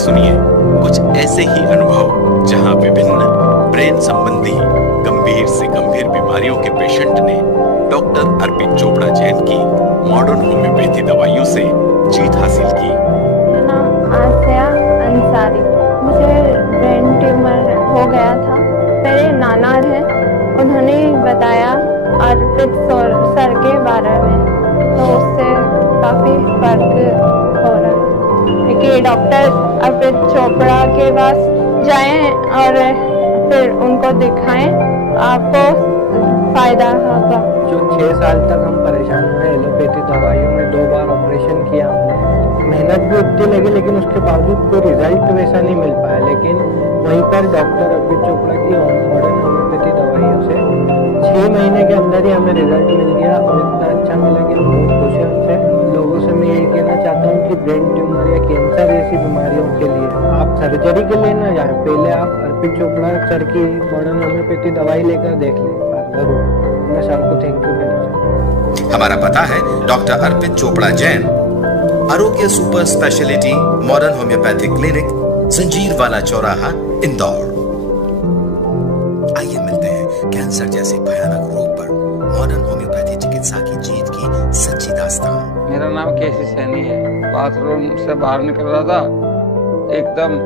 सुनिए कुछ ऐसे ही अनुभव जहां विभिन्न ब्रेन संबंधी गंभीर से गंभीर बीमारियों के पेशेंट ने डॉक्टर अर्पित चोपड़ा जैन की मॉडर्न होम्योपैथी दवाइयों से जीत हासिल की। मेरा नाम आसिया अंसारी। मुझे ब्रेन ट्यूमर हो गया था। मेरे नाना हैं, उन्होंने बताया अर्पित सर के बारे में, तो उससे काफ़ी फर्क हो रहा है कि डॉक्टर अर्पित चोपड़ा के पास जाएं और फिर उनको दिखाएं, आपको फ़ायदा होगा। जो 6 साल तक हम परेशान हुए एलोपैथी दवाइयों में, 2 बार ऑपरेशन किया हमने, मेहनत भी उतनी लगी, लेकिन उसके बावजूद कोई रिजल्ट वैसा नहीं मिल पाया। लेकिन वहीं पर डॉक्टर अर्पित चोपड़ा की मॉडर्न होम्योपैथी दवाइयों से 6 महीने के अंदर ही हमें रिजल्ट मिल गया और इतना अच्छा मिला कि हम बहुत खुश हैं उससे। लोगों से मैं यही कहना चाहता हूँ कि ब्रेन ट्यूमर या कैंसर जैसी बीमारियों के लिए आप सर्जरी के लिए ना जाएं, पहले आप अर्पित चोपड़ा सर की मॉडर्न होम्योपैथी दवाई लेकर देख लें जरूर। मैं सर को थैंक यू कहना चाहता हूँ। हमारा पता है डॉक्टर अर्पित चोपड़ा जैन, आरोग्य super speciality modern homeopathic clinic, जंजीर वाला चौराहा, इंदौर। आइए मिलते हैं कैंसर जैसे भयानक रोग पर मॉडर्न होम्योपैथी चिकित्सा की जीत की सच्ची दास्तान। मेरा नाम केसी सैनी है। बाथरूम से बाहर निकल रहा था, एकदम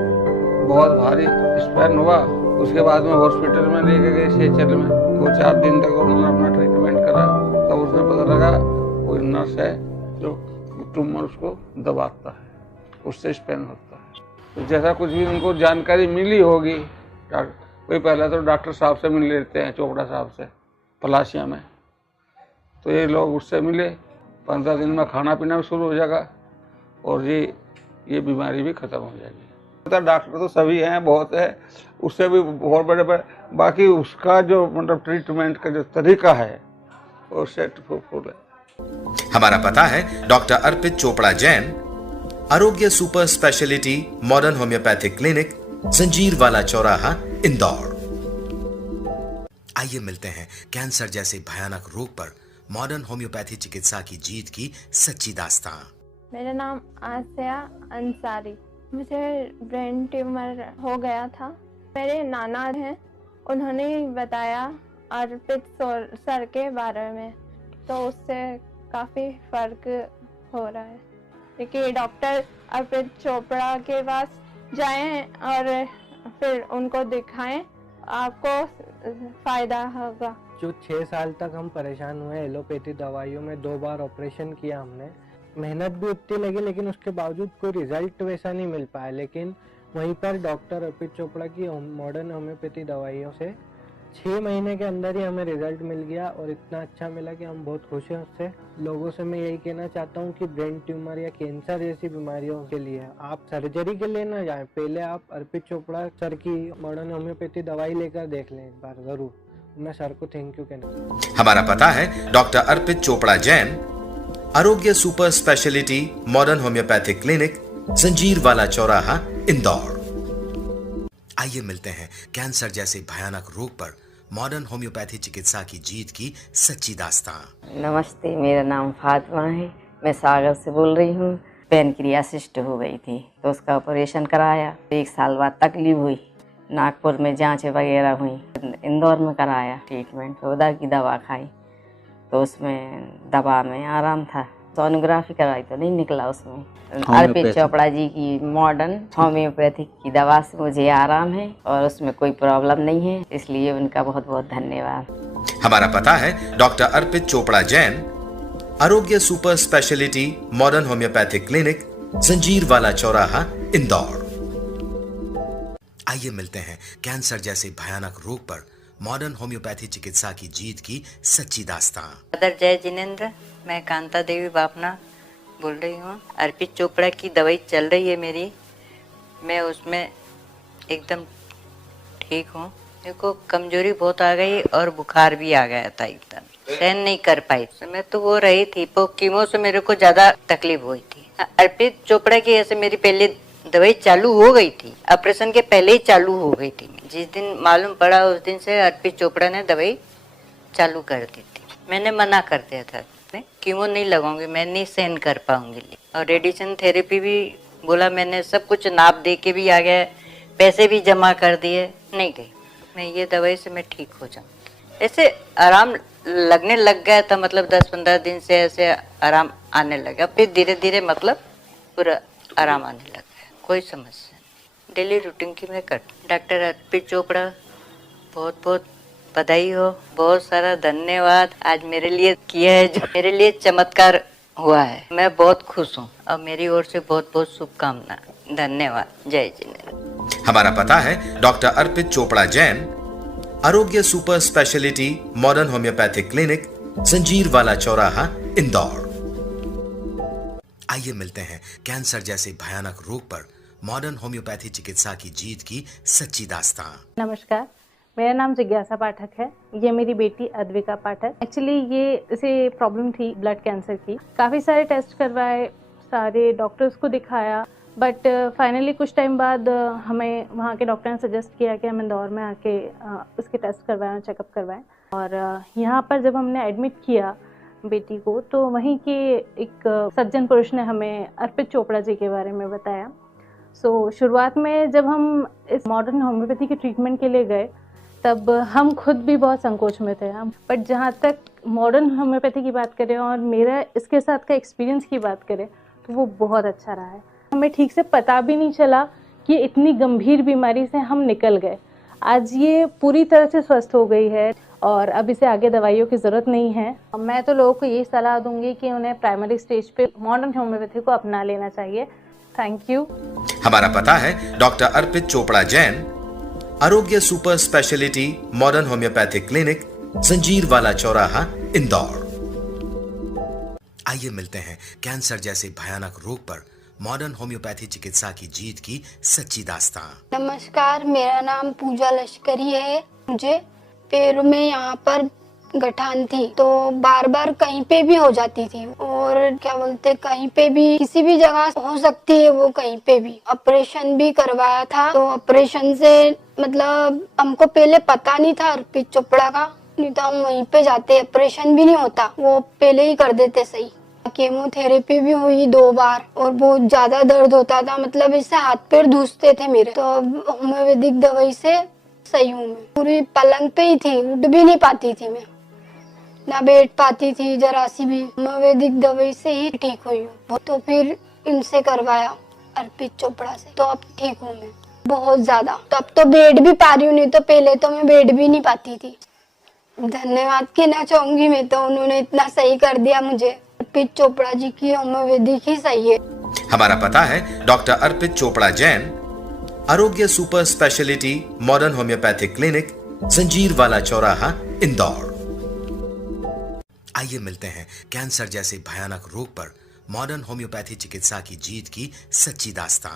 बहुत भारी स्पैन हुआ। उसके बाद में हॉस्पिटल में लेके गए सेचल में, 2-4 दिन तक उन्होंने अपना ट्रीटमेंट करा। तब उसमें पता लगा कोई नर्स है जो ट्यूमर उसको दबाता है, उससे स्पैन होता है। तो जैसा कुछ भी उनको जानकारी मिली होगी कोई पहले तो डॉक्टर साहब से मिल लेते हैं, चोपड़ा साहब से पलाशिया में, तो ये लोग उससे मिले। 15 दिन में खाना पीना भी शुरू हो जाएगा और ये बीमारी भी ख़त्म हो जाएगी। डॉक्टर तो सभी हैं, बहुत है, उससे भी बहुत बड़े बाकी उसका जो मतलब ट्रीटमेंट का जो तरीका है वो सेट फुल है। हमारा पता है डॉक्टर अर्पित चोपड़ा जैन, आरोग्य super speciality modern homeopathic clinic, जंजीर वाला चौराहा, इंदौर। आइए मिलते हैं कैंसर जैसे भयानक रोग पर मॉडर्न होम्योपैथी चिकित्सा की जीत की सच्ची दास्तां। मेरा नाम आसिया अंसारी। मुझे ब्रेन ट्यूमर हो गया था। मेरे नाना हैं, उन्होंने बताया अर्पित सर के बारे में, तो उससे काफ़ी फर्क हो रहा है। देखिए डॉक्टर अर्पित चोपड़ा के पास जाएं और फिर उनको दिखाएं, आपको फ़ायदा होगा। जो 6 साल तक हम परेशान हुए एलोपैथी दवाइयों में, 2 बार ऑपरेशन किया हमने, मेहनत भी उतनी लगी लेकिन उसके बावजूद कोई रिजल्ट वैसा नहीं मिल पाया। लेकिन वहीं पर डॉक्टर अर्पित चोपड़ा की मॉडर्न होम्योपैथी दवाइयों से 6 महीने के अंदर ही हमें रिजल्ट मिल गया और इतना अच्छा मिला कि हम बहुत खुश हैं उससे। लोगों से मैं यही कहना चाहता हूँ कि ब्रेन ट्यूमर या कैंसर जैसी बीमारियों के लिए आप सर्जरी के लिए ना जाएं, पहले आप अर्पित चोपड़ा सर की मॉडर्न होम्योपैथी दवाई लेकर देख लें एक बार ज़रूर। मैं सर को थैंक यू कहना। हमारा पता है डॉक्टर अर्पित चोपड़ा जैन, आरोग्य super speciality modern homeopathic clinic, जंजीर वाला चौराहा, इंदौर। आइए मिलते हैं कैंसर जैसे भयानक रोग पर मॉडर्न होम्योपैथी चिकित्सा की जीत की सच्ची दास्तां। नमस्ते, मेरा नाम फातिमा है, मैं सागर से बोल रही हूँ। पैनक्रियासिस्ट हो गई थी तो उसका ऑपरेशन कराया। 1 साल बाद तकलीफ हुई, नागपुर में जांच वगैरह हुई, इंदौर में कराया ट्रीटमेंट, उधर की दवा खाई तो उसमें दवा में आराम था। सोनोग्राफी कराई तो नहीं निकला उसमें। अर्पित चोपड़ा जी की मॉडर्न होम्योपैथिक की दवा से मुझे आराम है और उसमें कोई प्रॉब्लम नहीं है, इसलिए उनका बहुत बहुत धन्यवाद। हमारा पता है डॉक्टर अर्पित चोपड़ा जैन, आरोग्य super speciality modern homeopathic clinic, जंजीर वाला चौराहा, इंदौर। आइए मिलते हैं कैंसर जैसे भयानक रोग पर मॉडर्न होम्योपैथी चिकित्सा की जीत की सच्ची दास्तां। अदर जय जिनेंद्र, मैं कांता देवी बापना बोल रही हूँ। अर्पित चोपड़ा की दवाई चल रही है मेरी, मैं उसमें एकदम ठीक हूँ। मेरे को कमजोरी बहुत आ गई और बुखार भी आ गया था, एकदम सहन नहीं कर पाई। मैं तो वो रही थी, वो कीमो से मेरे को ज्यादा तकलीफ हुई थी। अर्पित चोपड़ा की ऐसे मेरी पहले दवाई चालू हो गई थी, ऑपरेशन के पहले ही चालू हो गई थी। जिस दिन मालूम पड़ा उस दिन से अर्पित चोपड़ा ने दवाई चालू कर दी थी। मैंने मना कर दिया था, कीमो नहीं लगाऊंगी, मैं नहीं सहन कर पाऊंगी। और रेडिएशन थेरेपी भी बोला, मैंने सब कुछ नाप दे के भी आ गया, पैसे भी जमा कर दिए, नहीं गई। मैं ये दवाई से मैं ठीक हो जाऊँ। ऐसे आराम लगने लग गया था, मतलब 10-15 दिन से ऐसे आराम आने लगा। फिर धीरे धीरे मतलब पूरा आराम आने लगा, कोई समस्या नहीं। डेली रूटीन की मैं कर। डॉक्टर अर्पित चोपड़ा बहुत बहुत बधाई हो, बहुत सारा धन्यवाद। आज मेरे लिए किया है जो मेरे लिए चमत्कार हुआ है, मैं बहुत खुश हूँ और मेरी ओर से बहुत बहुत शुभकामना। धन्यवाद, जय जिनेंद्र। हमारा पता है डॉक्टर अर्पित चोपड़ा जैन, आरोग्य super speciality modern homeopathic clinic, जंजीर वाला चौराहा, इंदौर। आइए मिलते हैं कैंसर जैसे भयानक रोग पर मॉडर्न होम्योपैथी चिकित्सा की जीत की सच्ची दास्तां। नमस्कार, मेरा नाम जिज्ञासा पाठक है। ये मेरी बेटी अद्विका पाठक। एक्चुअली ये इसे प्रॉब्लम थी ब्लड कैंसर की। काफ़ी सारे टेस्ट करवाए, सारे डॉक्टर्स को दिखाया, बट फाइनली कुछ टाइम बाद हमें वहाँ के डॉक्टर ने सजेस्ट किया कि हम इंदौर में आके उसके टेस्ट करवाएं, चेकअप करवाएं। और यहाँ पर जब हमने एडमिट किया बेटी को, तो वहीं के एक सज्जन पुरुष ने हमें अर्पित चोपड़ा जी के बारे में बताया। शुरुआत में जब हम इस मॉडर्न होम्योपैथी के ट्रीटमेंट के लिए गए, तब हम खुद भी बहुत संकोच में थे हम। बट जहाँ तक मॉडर्न होम्योपैथी की बात करें और मेरा इसके साथ का एक्सपीरियंस की बात करें, तो वो बहुत अच्छा रहा है। हमें ठीक से पता भी नहीं चला कि इतनी गंभीर बीमारी से हम निकल गए। आज ये पूरी तरह से स्वस्थ हो गई है और अब इसे आगे दवाइयों की ज़रूरत नहीं है। मैं तो लोगों को यही सलाह दूंगी कि उन्हें प्राइमरी स्टेज पे मॉडर्न होम्योपैथी को अपना लेना चाहिए। Thank you. हमारा पता है डॉक्टर अर्पित चोपड़ा जैन, आरोग्य super speciality modern homeopathic clinic, जंजीर वाला चौराहा, इंदौर। आइए मिलते हैं कैंसर जैसे भयानक रोग पर मॉडर्न होम्योपैथी चिकित्सा की जीत की सच्ची दास्तां। नमस्कार, मेरा नाम पूजा लश्करी है। मुझे पैर में यहाँ पर गठान थी, तो बार बार कहीं पे भी हो जाती थी, और क्या बोलते कहीं पे भी किसी भी जगह हो सकती है, वो कहीं पे भी। ऑपरेशन भी करवाया था, तो ऑपरेशन से मतलब हमको पहले पता नहीं था अर्पित चोपड़ा का, नहीं तो हम वहीं पे जाते, ऑपरेशन भी नहीं होता, वो पहले ही कर देते सही। केमोथेरेपी भी हुई 2 बार, और बहुत ज्यादा दर्द होता था, मतलब इससे हाथ पैर धूसते थे मेरे। तो होम्योपैथिक दवाई से सही हूँ मैं। पूरी पलंग पे ही थी, उठ भी नहीं पाती थी मैं, ना बैठ पाती थी जरा सी भी। होम्योपैथिक दवाई से ही ठीक हुई हूँ। तो फिर इनसे करवाया अर्पित चोपड़ा से, तो अब ठीक हूँ मैं बहुत ज्यादा। तो अब तो बैठ भी पा रही हूँ, नहीं तो पहले तो मैं बैठ भी नहीं पाती थी। धन्यवाद कहना चाहूंगी मैं, तो उन्होंने इतना सही कर दिया मुझे। अर्पित चोपड़ा जी की होम्योपैथिक ही सही है। हमारा पता है डॉक्टर अर्पित चोपड़ा जैन, आरोग्य super speciality modern homeopathic clinic, जंजीर वाला चौराहा, इंदौर। आइए मिलते हैं कैंसर जैसे भयानक रोग पर मॉडर्न होम्योपैथी चिकित्सा की जीत की सच्ची दास्तां।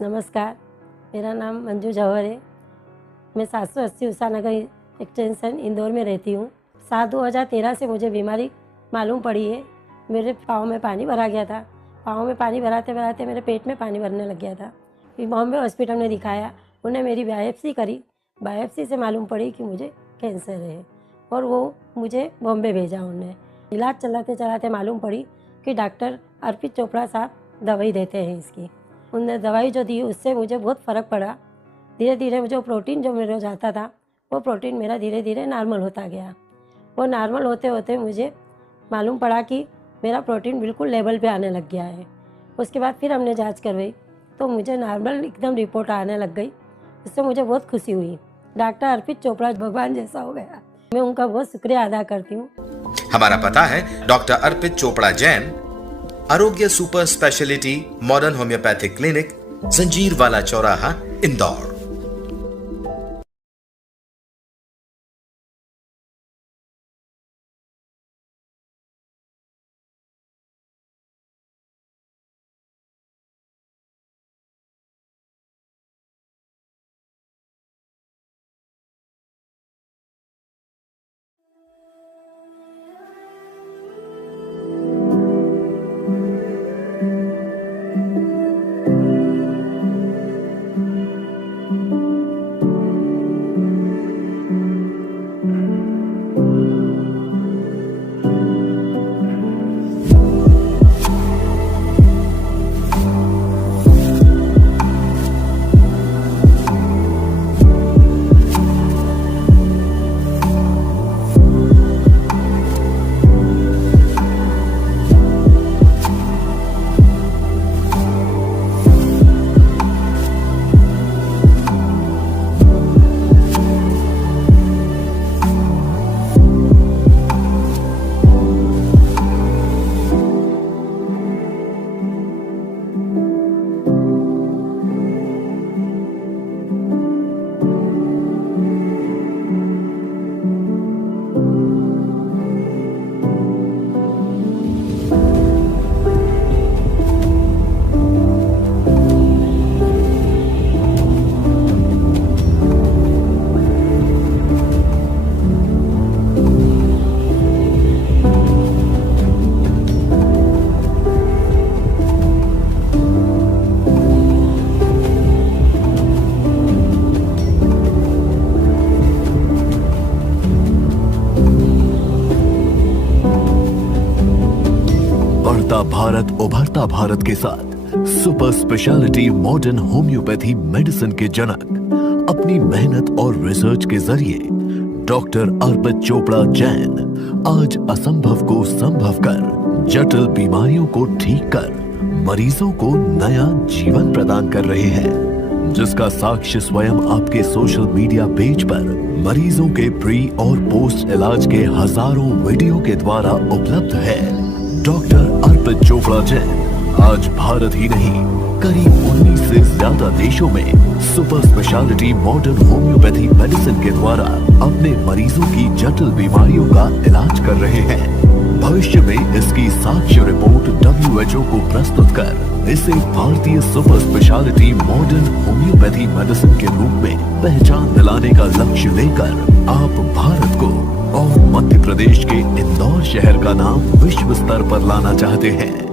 नमस्कार, मेरा नाम मंजू जौहर है। मैं 780 उषा नगर एक्सटेंशन इंदौर में रहती हूँ। 7/2013 से मुझे बीमारी मालूम पड़ी है। मेरे पाँव में पानी भरा गया था। पाँव में पानी भराते भराते मेरे पेट में पानी भरने लग गया था। फिर बॉम्बे हॉस्पिटल में दिखाया, उन्हें मेरी बायोप्सी करी। बायोप्सी से मालूम पड़ी कि मुझे कैंसर है, और वो मुझे बॉम्बे भेजा उन्हें। इलाज चलाते चलाते मालूम पड़ी कि डॉक्टर अर्पित चोपड़ा साहब दवाई देते हैं इसकी। उनने दवाई जो दी उससे मुझे बहुत फ़र्क पड़ा। धीरे धीरे जो प्रोटीन जो मेरे जाता था, वो प्रोटीन मेरा धीरे धीरे नॉर्मल होता गया। वो नॉर्मल होते होते मुझे मालूम पड़ा कि मेरा प्रोटीन बिल्कुल लेवल पे आने लग गया है। उसके बाद फिर हमने जांच करवाई, तो मुझे नॉर्मल एकदम रिपोर्ट आने लग गई। इससे मुझे बहुत खुशी हुई। डॉक्टर अर्पित चोपड़ा भगवान जैसा हो गया। मैं उनका बहुत शुक्रिया अदा करती हूँ। हमारा पता है डॉक्टर अर्पित चोपड़ा जैन, आरोग्य super speciality modern homeopathic clinic, जंजीर वाला चौराहा, इंदौर। भारत उभरता भारत के साथ super speciality modern homeopathy medicine के जनक अपनी मेहनत और रिसर्च के जरिए डॉक्टर अर्पित चोपड़ा जैन आज असंभव को संभव कर जटिल बीमारियों को ठीक कर मरीजों को नया जीवन प्रदान कर रहे हैं, जिसका साक्ष्य स्वयं आपके सोशल मीडिया पेज पर मरीजों के प्री और पोस्ट इलाज के हजारों वीडियो के द्वारा उपलब्ध है। डॉक्टर अर्पित चोपड़ा जैन आज भारत ही नहीं, करीब 19 से ज्यादा देशों में super speciality modern homeopathy medicine के द्वारा अपने मरीजों की जटिल बीमारियों का इलाज कर रहे हैं। भविष्य में इसकी साक्ष्य रिपोर्ट WHO को प्रस्तुत कर इसे भारतीय super speciality modern homeopathy medicine के रूप में पहचान दिलाने का लक्ष्य लेकर आप भारत को और मध्य प्रदेश के इंदौर शहर का नाम विश्व स्तर पर लाना चाहते हैं।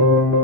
है।